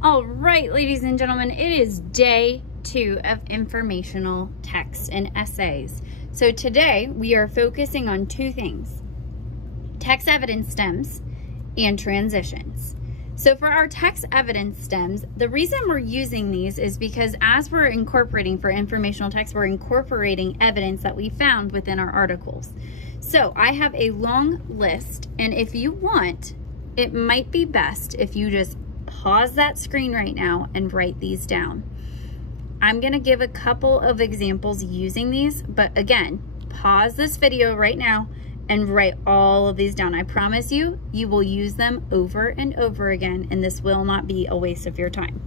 All right, ladies and gentlemen, it is day 2 of informational text and essays. So today we are focusing on 2 things: text evidence stems and transitions. So for our text evidence stems, the reason we're using these is because as we're incorporating for informational text, we're incorporating evidence that we found within our articles. So I have a long list, and if you want, it might be best if you just pause that screen right now and write these down. I'm gonna give a couple of examples using these, but again, pause this video right now and write all of these down. I promise you, you will use them over and over again, and this will not be a waste of your time.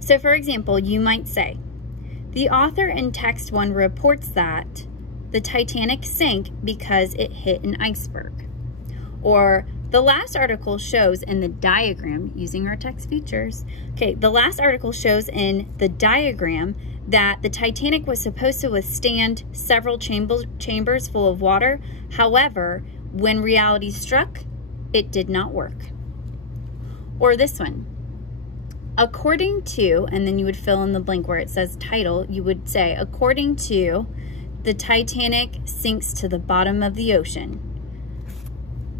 So for example, you might say, the author in text 1 reports that the Titanic sank because it hit an iceberg. Or the last article shows in the diagram, using our text features, okay, the last article shows in the diagram that the Titanic was supposed to withstand several chambers full of water. However, when reality struck, it did not work. Or this one, according to, and then you would fill in the blank where it says title, you would say, according to, the Titanic sinks to the bottom of the ocean.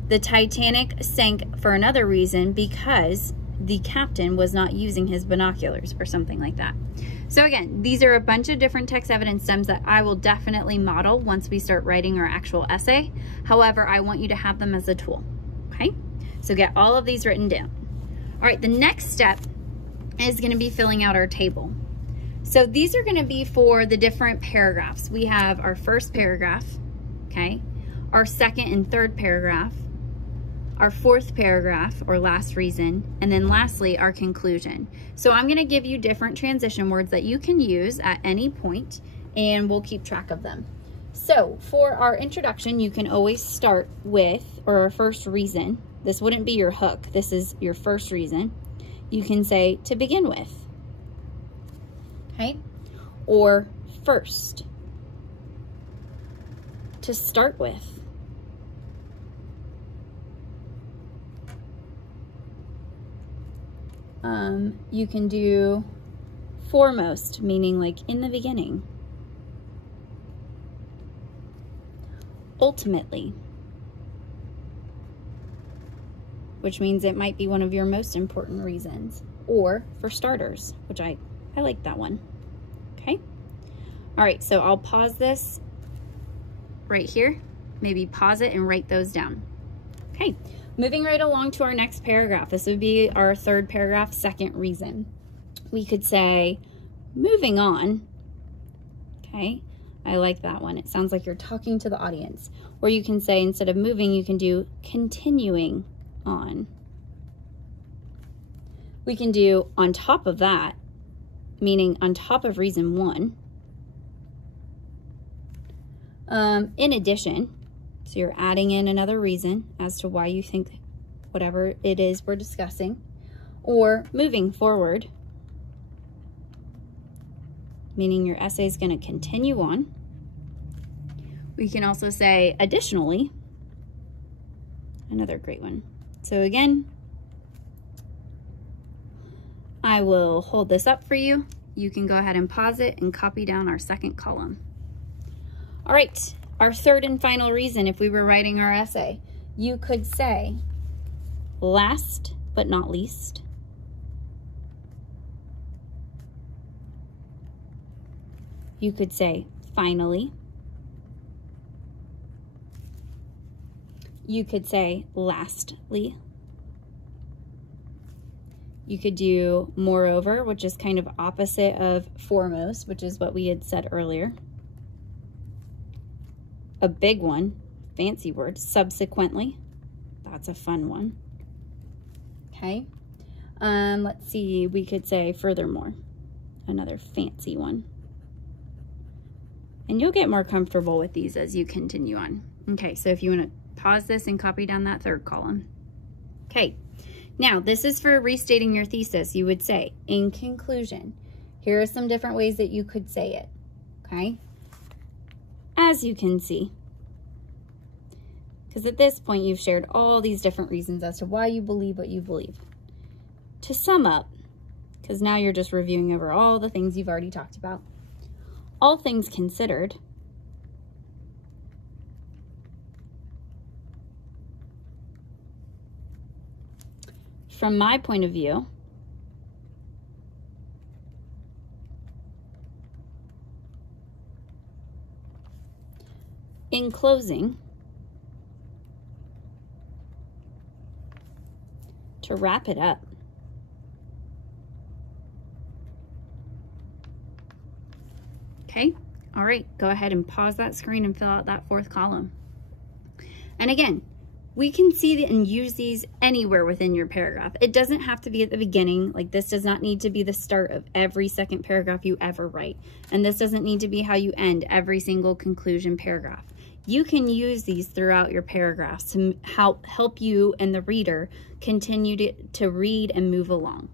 The Titanic sank for another reason because the captain was not using his binoculars, or something like that. So again, these are a bunch of different text evidence stems that I will definitely model once we start writing our actual essay. However, I want you to have them as a tool, okay? So get all of these written down. All right, the next step is gonna be filling out our table. So these are gonna be for the different paragraphs. We have our first paragraph, okay? Our second and third paragraph, our fourth paragraph or last reason, and then lastly, our conclusion. So I'm gonna give you different transition words that you can use at any point, and we'll keep track of them. So for our introduction, you can always start with, or our first reason. This wouldn't be your hook, this is your first reason. You can say to begin with, okay? Or first, to start with. You can do foremost, meaning like in the beginning. Ultimately, which means it might be one of your most important reasons. Or for starters, which I like that one, okay? All right, so I'll pause this right here. Maybe pause it and write those down. Okay. Moving right along to our next paragraph. This would be our third paragraph, second reason. We could say, moving on. Okay, I like that one. It sounds like you're talking to the audience. Or you can say, instead of moving, you can do continuing on. We can do on top of that, meaning on top of reason 1. In addition, so you're adding in another reason as to why you think whatever it is we're discussing. Or moving forward, meaning your essay is going to continue on. We can also say additionally, another great one. So again, I will hold this up for you. You can go ahead and pause it and copy down our second column. All right. Our third and final reason, if we were writing our essay, you could say, last but not least. You could say, finally. You could say, lastly. You could do moreover, which is kind of opposite of foremost, which is what we had said earlier. A big one, fancy word, subsequently. That's a fun one. Okay. Let's see, we could say furthermore, another fancy one. And you'll get more comfortable with these as you continue on. Okay, so if you want to pause this and copy down that third column. Okay, now this is for restating your thesis. You would say, in conclusion, here are some different ways that you could say it, okay? As you can see, because at this point you've shared all these different reasons as to why you believe what you believe. to sum up, because now you're just reviewing over all the things you've already talked about, all things considered, from my point of view, in closing, to wrap it up, okay? All right, go ahead and pause that screen and fill out that fourth column. And again, we can see and use these anywhere within your paragraph. It doesn't have to be at the beginning. Like, this does not need to be the start of every second paragraph you ever write. And this doesn't need to be how you end every single conclusion paragraph. You can use these throughout your paragraphs to help you and the reader continue to read and move along.